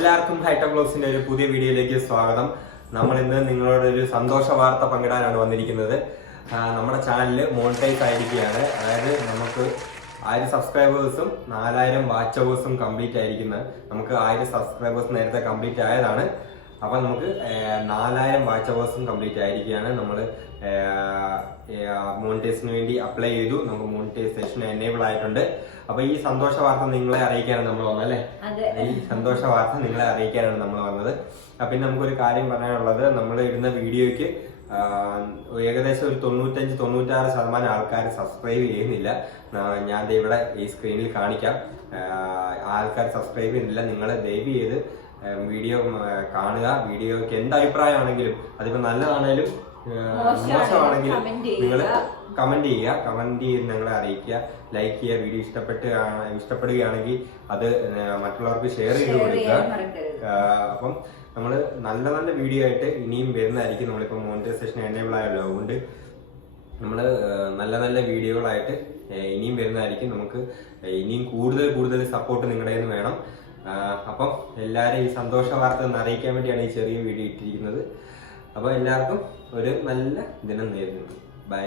എല്ലാവർക്കും ഹൈടെക് ബ്ലോഗ്സിന്റെ ഒരു പുതിയ വീഡിയോയിലേക്ക് സ്വാഗതം. നമ്മൾ ഇന്ന് നിങ്ങളോട് ഒരു സന്തോഷ വാർത്ത പങ്കിടാനാണ് വന്നിരിക്കുന്നത്. നമ്മുടെ ചാനൽ മോണിറ്റൈസ് ആയിരിക്കുകയാണ്. അതായത് നമുക്ക് 1000 സബ്സ്ക്രൈബേഴ്സും 4000 വാച്ച് അവേഴ്സും കംപ്ലീറ്റ് ആയിരിക്കുന്നത്. നമുക്ക് 1000 സബ്സ്ക്രൈബേഴ്സ് നേരത്തെ കംപ്ലീറ്റ് ആയതാണ്. അപ്പൊ നമുക്ക് 4000 വാച്ച് അവേഴ്സും കംപ്ലീറ്റ് ആയിരിക്കുകയാണ്. നമ്മൾ മോണിറ്റൈസിന് വേണ്ടി അപ്ലൈ ചെയ്തു. നമുക്ക് മോണിറ്റൈസേഷൻ എനേബിൾ ആയിട്ടുണ്ട്. അപ്പൊ ഈ സന്തോഷ വാർത്ത നിങ്ങളെ അറിയിക്കാനാണ് നമ്മൾ വന്നത് അല്ലേ? ഈ സന്തോഷ വാർത്ത നിങ്ങളെ അറിയിക്കാനാണ് നമ്മൾ വന്നത്. പിന്നെ നമുക്കൊരു കാര്യം പറയാനുള്ളത്, നമ്മൾ ഇടുന്ന വീഡിയോയ്ക്ക് ഏകദേശം ഒരു 95-96% ആൾക്കാർ സബ്സ്ക്രൈബ് ചെയ്യുന്നില്ല. ഞാൻ ഇവിടെ ഈ സ്ക്രീനിൽ കാണിക്കാം. ആൾക്കാർ സബ്സ്ക്രൈബ് ചെയ്യുന്നില്ല. നിങ്ങൾ ദയവ് ചെയ്ത് വീഡിയോ കാണുക. വീഡിയോക്ക് എന്ത് അഭിപ്രായമാണെങ്കിലും, അതിപ്പോ നല്ലതാണേലും മോശമാണെങ്കിലും നിങ്ങൾ കമന്റ് ചെയ്യുക. കമന്റ് ചെയ്ത് ഞങ്ങളെ അറിയിക്കുക, ലൈക്ക് ചെയ്യുക. വീഡിയോ ഇഷ്ടപ്പെടുകയാണെങ്കിൽ അത് മറ്റുള്ളവർക്ക് ഷെയർ ചെയ്ത് കൊടുക്കുക. അപ്പം നമ്മൾ നല്ല നല്ല വീഡിയോ ആയിട്ട് ഇനിയും വരുന്നതായിരിക്കും. നമ്മളിപ്പോൾ മോണിറ്റൈസേഷൻ എനേബിൾ ആയല്ലോ, അതുകൊണ്ട് നമ്മൾ നല്ല നല്ല വീഡിയോകളായിട്ട് ഇനിയും വരുന്നതായിരിക്കും. നമുക്ക് ഇനിയും കൂടുതൽ സപ്പോർട്ട് നിങ്ങളുടെ നിന്ന് വേണം. അപ്പം എല്ലാവരും ഈ സന്തോഷ വാർത്ത ഒന്ന് അറിയിക്കാൻ വേണ്ടിയാണ് ഈ ചെറിയ വീഡിയോ ഇട്ടിരിക്കുന്നത്. അപ്പോൾ എല്ലാവർക്കും ഒരു നല്ല ദിനം നേരുന്നു. ബൈ.